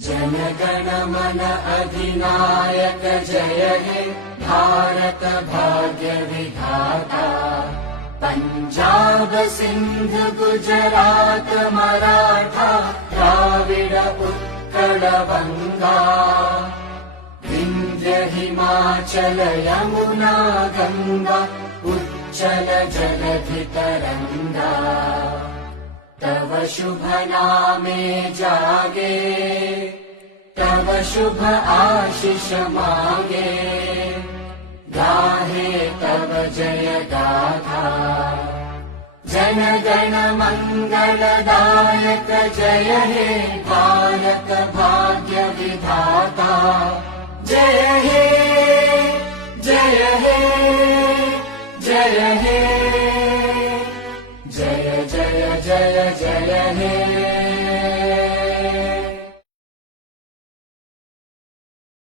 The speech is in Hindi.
जनगण मन अधिनायक जय हे भारत भाग्य विधाता। पंजाब सिंध गुजरात मराठा द्राविड उत्कल बंगा। विंध्य हिमाचल यमुना गंगा उच्चल जलधि तरंगा। तव शुभ नामे जागे तव शुभ आशीष मांगे। गाहे तव जय गाथा जन गण मंगलदायक जय हे भारत भाग्य विधाता। जय